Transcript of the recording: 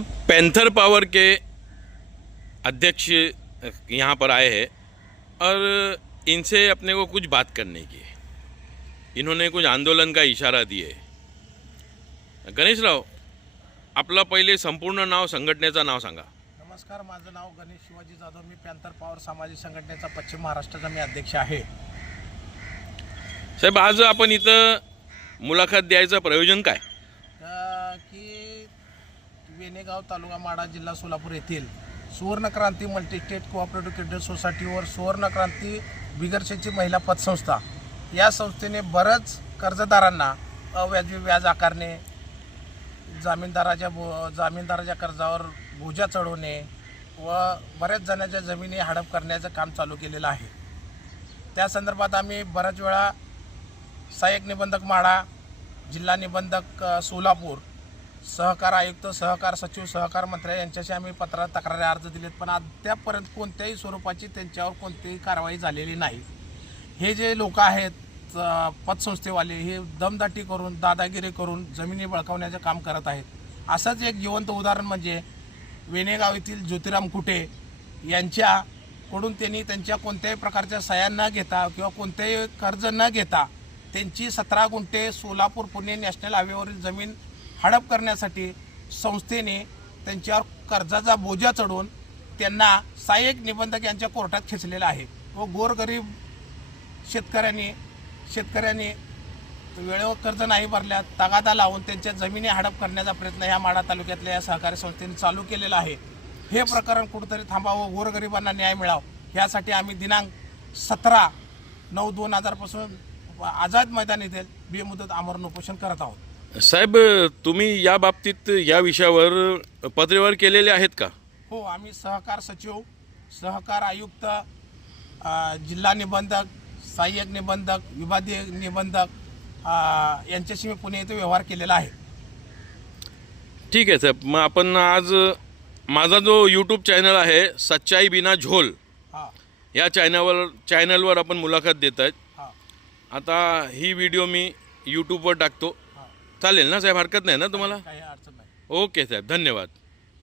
Panther power के अध्यक्ष यहाँ पर आए हैं और इनसे अपने को कुछ बात करने की है। इन्होंने कुछ आंदोलन का इशारा दिए। गणेशराव, आपला पहिले संपूर्ण नाव, संघटनेचं नाव सांगा. नमस्कार, माझं नाव गणेश शिवाजी जाधव. मी पॅंथर पॉवर सामाजिक संघटनेचा पश्चिम महाराष्ट्राचा मी अध्यक्ष आहे. साहेब, आज आपण इथं मुलाखत द्यायचं प्रयोजन काय? की वेणेगाव, तालुका माढा, जिल्हा सोलापूर येथील सुवर्णक्रांती मल्टीस्टेट कोऑपरेटिव्ह क्रेडिट सोसायटीवर सुवर्णक्रांती बिगरशेची महिला पतसंस्था या संस्थेने बरंच कर्जदारांना अव्याजी व्याज आकारणे, जामीनदाराच्या कर्जावर बोजा चढवणे व बऱ्याच जणांच्या जमिनी हडप करण्याचं काम चालू केलेलं आहे. त्या संदर्भात आम्ही बऱ्याच वेळा सहाय्यक निबंधक माढा, जिल्हा निबंधक सोलापूर, सहकार आयुक्त, सहकार सचिव, सहकार मंत्री यांच्याशी आम्ही तक्रारी अर्ज दिलेत, पण अद्यापपर्यंत कोणत्याही स्वरूपाची त्यांच्यावर कोणतीही कारवाई झालेली नाही. हे जे लोक आहेत पतसंस्थेवाले, हे दमदाटी करून, दादागिरी करून जमिनी बळकावण्याचं काम करत आहेत. असंच एक जिवंत उदाहरण म्हणजे वेणेगाव येथील ज्योतिराम कुटे यांच्याकडून त्यांनी त्यांच्या कोणत्याही प्रकारच्या सह्या न घेता किंवा कोणतेही कर्ज न घेता त्यांची 17 गुंठे सोलापूर पुणे नॅशनल हायवेवरील जमीन हडप करण्यासाठी संस्थेने त्यांच्यावर कर्जाचा बोजा चढवून त्यांना सहाय्यक निबंधक यांच्या कोर्टात खेचलेला आहे. व गोरगरीब शेतकऱ्यांनी वेळेवर कर्ज नाही भरल्या, तगादा लावून त्यांच्या जमिनी हडप करण्याचा प्रयत्न या माढा तालुक्यातल्या या सहकारी संस्थेने चालू केलेला आहे. हे प्रकरण कुठेतरी थांबावं, गोरगरिबांना न्याय मिळावा यासाठी आम्ही दिनांक 17/9/2000 पासून आझाद मैदान येथे बेमुदत आमरण उपोषण करत आहोत. साहेब, तुम्ही या बाबतीत या विषयावर पत्रव्यवहार केलेले आहेत का? हो, आम्ही सहकार सचिव, सहकार आयुक्त, जिल्हा निबंधक, सहाय्यक निबंधक, विभागीय निबंधक यांच्याशी मी पुणे येथे व्यवहार केलेला आहे. ठीक आहे साहेब. मग आपण आज माझा जो यूट्यूब चॅनल आहे सच्चाई बिना झोल, या चॅनलवर आपण मुलाखत देत आहेत. आता ही व्हिडिओ मी यूट्यूबवर टाकतो. चालेल ना साहेब? हरकत नाही ना तुम्हाला? काही अडचण नाही. ओके साहेब, धन्यवाद.